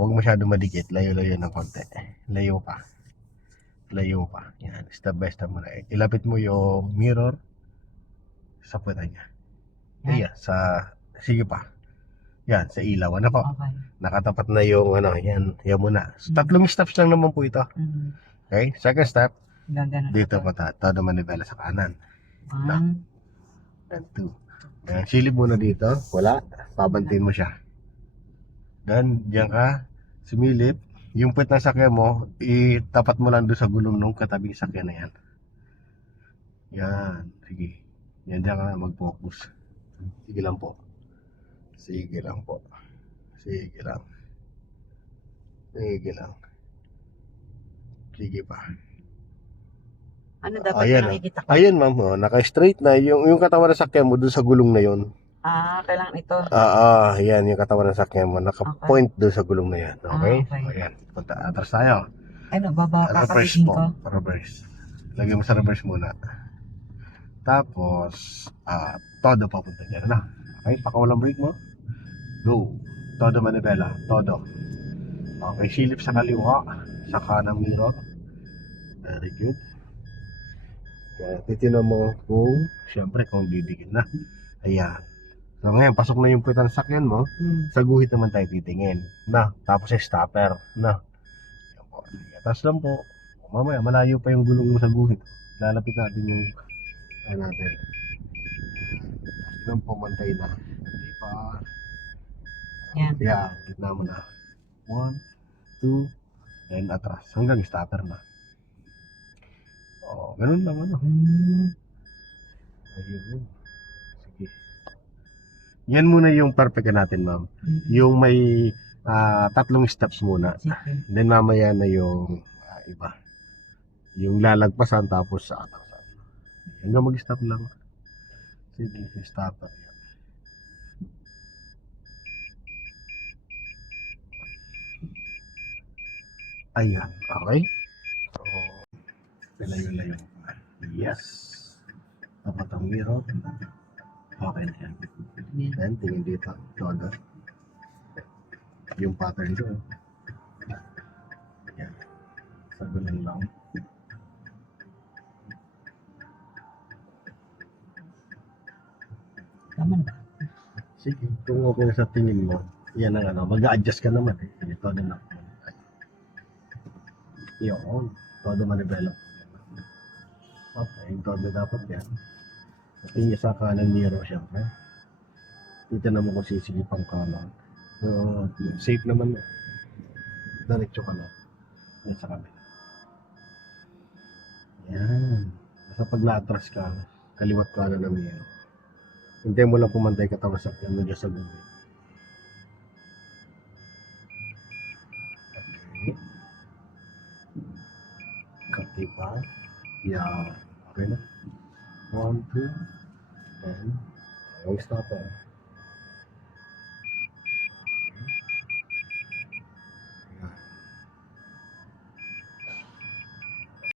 Huwag masyado madikit. Layo-layo ng konti. Layo pa. Layo pa. Yan. Step by step muna. Ilapit mo yung mirror sa puweta niya. Ayan. Sige pa. Yan. Sa ilaw. Ano po? Okay. Nakatapat na yung yan. Yan muna. So, 3 steps lang naman po ito. Okay? Second step. Gagano Dito po todo manibela sa kanan. 1, And 2. Ayan. Silip muna dito. Wala. Pabantayin mo siya. Then, diyan ka. Sumilip. Yung puwet ng sakyan mo, itapat mo lang doon sa gulong ng katabing sakyan na yan. Yan. Sige. Yan, diyan ka mag-focus. Sige lang po. Sige lang po. Sige lang. Sige lang. Sige pa. ano dapat Ayan, na nakikita ko? Ayan, ma'am. Oh, naka-straight na. Yung katawan ng sakyan mo doon sa gulong na yon. Kailangan ito. Yan. Yung katawan ng sakyan mo. Naka-point doon sa gulong na yan. Okay? Okay. Ayan. Punta. Atras tayo. Ano, baba Reverse kakapitin po. ko? Reverse. Lagyan mo sa reverse muna. Tapos, todo papunta dyan. Ano? Okay? Pakawalang brake mo. Go. Todo manibela. Todo. Okay. Silip sa kaliwa. Sa kanang mirror. Very good. Kaya titinan mo syempre kung didikit na. Ayan. So ngayon, pasok na yung puwet ng sakyan mo. Sa guhit naman tayo titingin. Tapos yung stopper. Ayan po. Atas lang po. Mamaya, malayo pa yung gulong mo sa guhit. Lalapit natin yung natin. Tapos lang po, mantay na. Hindi pa. Yan. Yan, gitna mo na. 1, 2, and atras. Hanggang stopper na. Ganun lang ano. Ayun. Sige. Yan muna yung perfect natin, ma'am. Yung may 3 steps muna. Sige. Then mamaya na yung iba. Yung lalagpasan tapos sa atrasan. Hanggang mag-stop lang. Sige, stopper yan. Ayan, okay. So, layo-layo. Yes. Tapat ang mirror. Okay na yan. Then, tingin dito. Todo. Yung pattern doon. Yan. Sa gulong lang. Tama na ba? Sige, kung okay na sa tingin mo, yan ang mag-a-adjust ka naman eh. Sige, todo na. Yun. Todo manibela. Okay, todo dapat yan. Tingin sa kanan mirror syempre. Titignan mo kung sisigip ang kanan. So, safe naman eh. Diretso ka na. Yan sa kabila. Yan. Basta pag na-atras ka, kaliwat ka na ng mirror. Hintay mo lang pumantay ka tapos sakyan mo dyan sa gubi. Okay. Katipa. Yan. Okay na. 1, 2, and stopper.